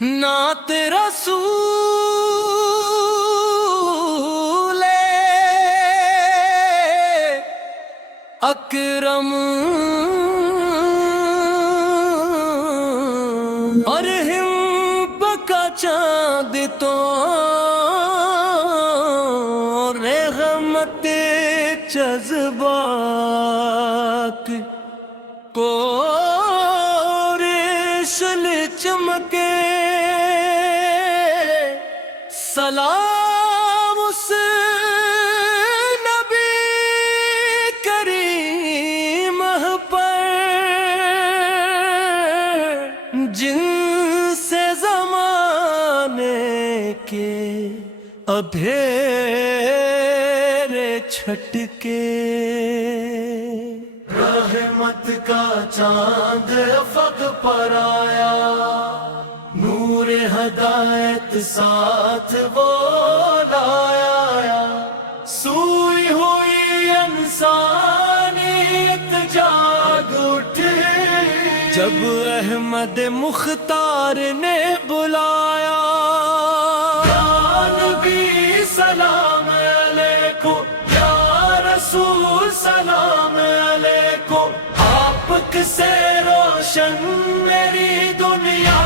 नात रसूल अकरम और हिम्ब का चाँद तो रहमत जज्बात को रेशल चमके सलाम उस नबी करीम पर जिनसे ज़माने के अंधेरे छटके। रहमत का चांद फक पर आया, नूर हदायत साथ वो लाया। सूई हुई इंसानियत जाग उठी जब अहमद मुख्तार ने बुलाया। या नबी सलाम अलैकुम, या रसूल सलाम अलैकुम। आप से रोशन मेरी दुनिया,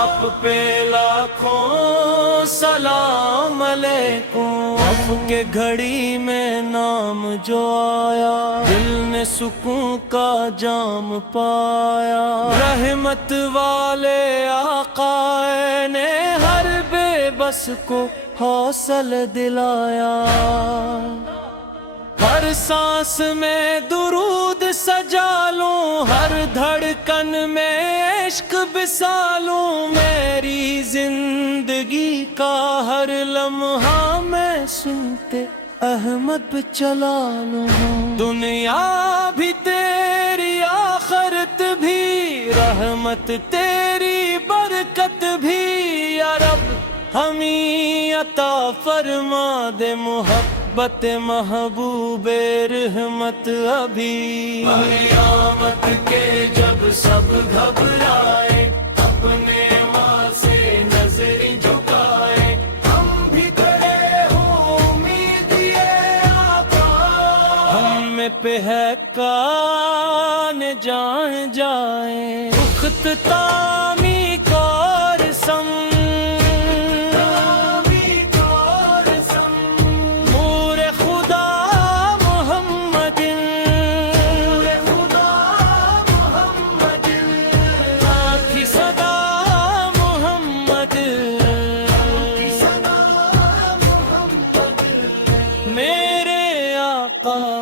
आप पे लाखों सलाम अलैकुम। आपके घड़ी में नाम जो आया, दिल ने सुकून का जाम पाया। रहमत वाले आका ने हर बेबस को हौसला दिलाया। हर सांस में दुरूद सजा लूं, हर धड़कन में इश्क बिसा लूं। मेरी जिंदगी का हर लम्हा मैं सुनते अहमद पे चला लूं। दुनिया भी तेरी आखिरत भी, रहमत तेरी बरकत भी। या रब हमें अता फरमा दे मोहब्बत महबूबे रहमत अभी। क़यामत के जब सब घबराए, अपने माँ से नजरें झुकाए। हम भी तेरे हो उम्मीद ये आका, हम पे है कान जाए जाए। उख्त तामी कौर सम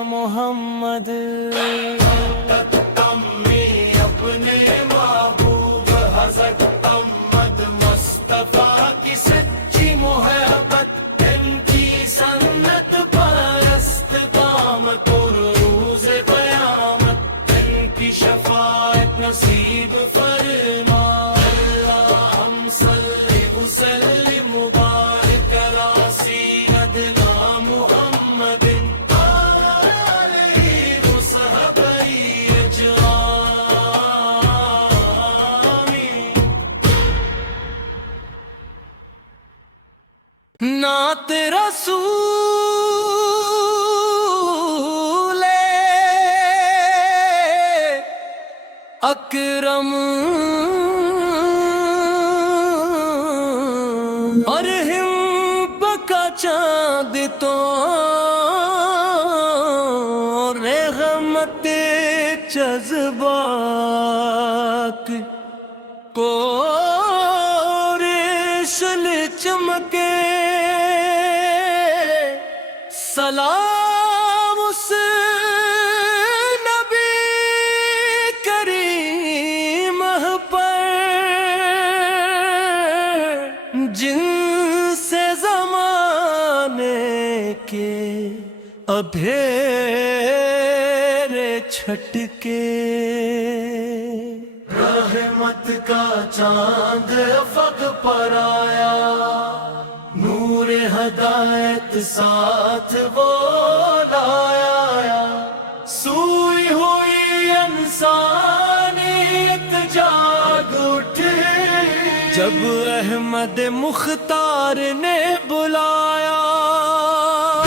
मोहम्मद। अपने महबूब हज़रत अहमद मुस्तफा की सच्ची मोहब्बत, इनकी सन्नत परस्त क़यामत और रोज़े क़यामत। इनकी शफ़ाअत नसीब फरमा। अल्लाहुम सल्लि वसल्लिम मुबारिक अला सय्यिदना मुहम्मदिन। नात रसूल अकरम और हिम्ब का चाँद तो रहमत जज्बात को रेशल चमके। सलाम उस नबी करीम पर जिनसे ज़माने के अंधेरे छटके। रहमत का चांद फक पर आया, नूर हदायत साथ वो लाया। सूई हुई इंसानियत जाग उठी جب احمد مختار نے بلایا،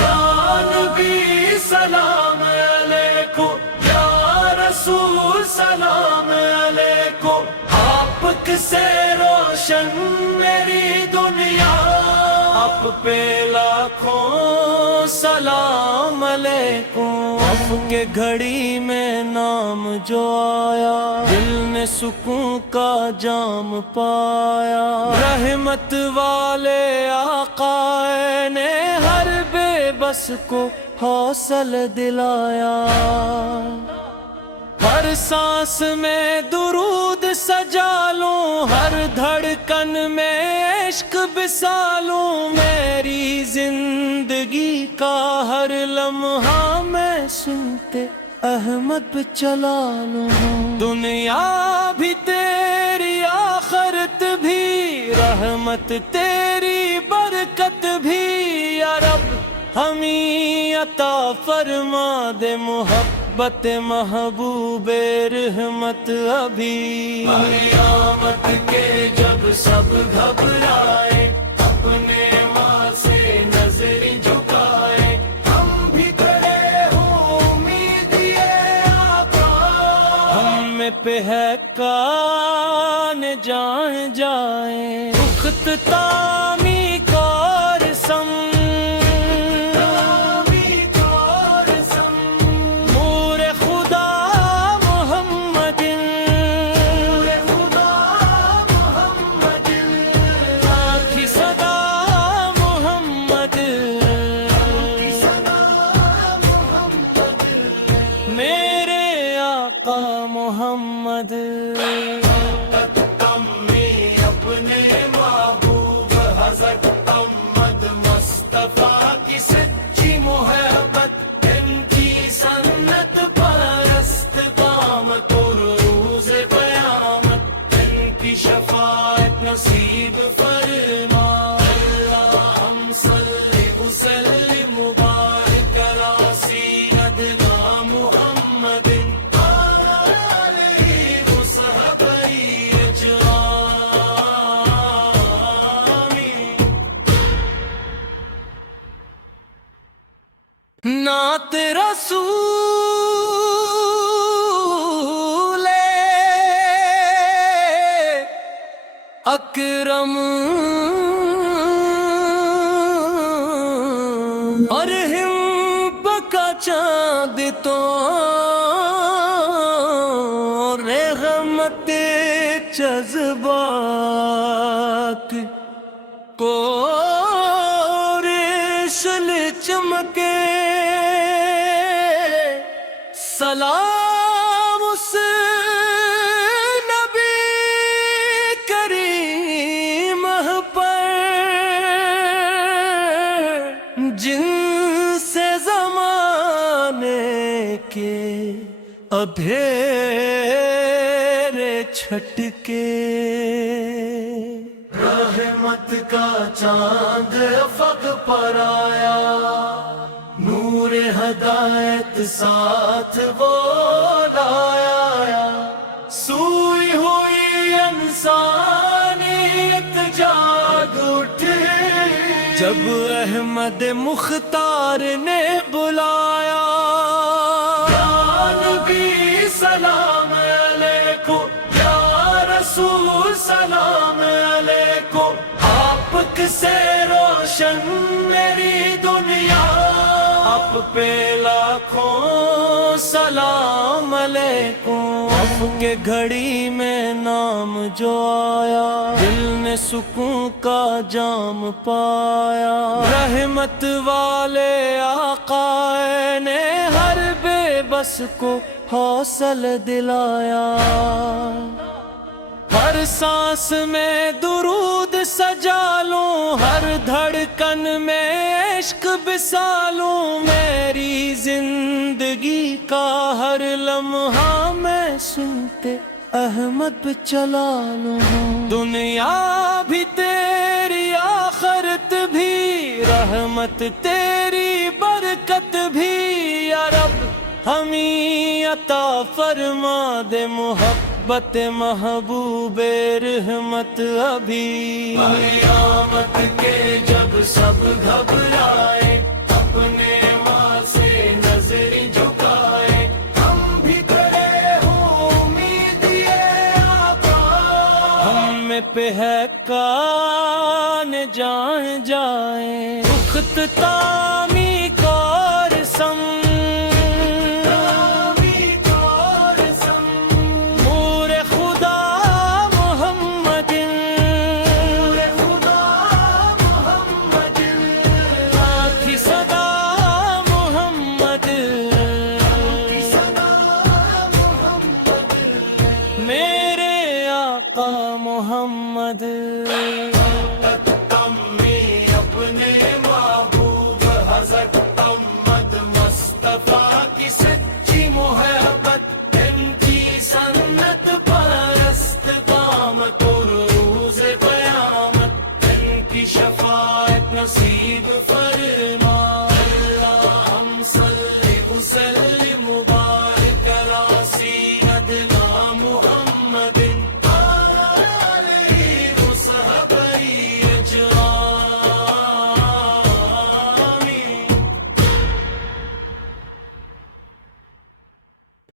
یا نبی سلام علیکم، یا رسول سلام علیکم، آپ سے روشن میری دنیا، آپ پہ لاکھوں سلام علیکم۔ آپ کے گھڑی میں نام جو آیا، دل نے سکون کا جام پایا، رحمت والے آقا نے ہر بے بس کو حوصلہ دلایا، ہر سانس میں درود سجا لوں، ہر دھڑکن میں عشق بسا لوں، میری زندگی کا ہر لمحہ میں سنتے احمد پہ چلا لوں، دنیا بھی تیری آخرت بھی، رحمت تیری برکت بھی، یا رب ہمیں عطا فرما دے محبت محبوب رحمت ابھی۔ قیامت کے جب سب گھبرائے، اپنے ماں سے نظر جھکائے، ہم بھی کرے ہوں امید یہ آقا، ہم میں پہ ہے کان جائیں جائیں، رخت تامی کار سم، محمد اپنے محبوب حضرت محمد مصطفیٰ کی سچی محبت، ان کی سنت پرست قامت اور روز قیامت، ان کی شفاعت نصیب فرما، اللہم صلی وسلم مبارک علی سیدنا محمد۔ نعت رسول اکرم اور ہم کا چاند تو رحمت جذبات کو ریشل چمکے، سلام اس نبی کریم پر جن سے زمانے کے اندھیرے چھٹکے، رحمت کا چاند افق پر آیا، نور ہدایت ساتھ وہ لایا، سوئی ہوئی انسانیت جاگ اٹھے، جب احمد مختار نے بلایا، یا نبی سلام علیکم، یا رسول سلام علیکم، آپ سے روشن میری دنیا، آپ پہ لاکھوں سلام علیکم۔ آپ کے گھڑی میں نام جو آیا، دل نے سکون کا جام پایا، رحمت والے آقا نے ہر بے بس کو حوصلہ دلایا، ہر سانس میں درود سجا لوں، ہر دھڑکن میں عشق بسا لوں، میری زندگی کا ہر لمحہ میں سنتے احمد پہ چلا لوں، دنیا بھی تیری آخرت بھی، رحمت تیری برکت بھی، یا رب ہمیں عطا فرما دے محبت मोहब्बत महबूब रहमत अभी क़यामत के जब सब घबराए अपने माँ से नजर झुकाए हम भी करे हो उम्मीद ये आका हम पे है कान जाए जाए उख्त तामी कौर सम मोहम्मद अपने महबूब हज़रत अहमद मुस्तफा की सच्ची मोहब्बत इनकी सन्नत परस्त क़यामत और रोज़े क़यामत इनकी शफ़ाअत नसीब फरमा हम सल्ली वसल्लिम मुबारक अला सय्यदना मुहम्मद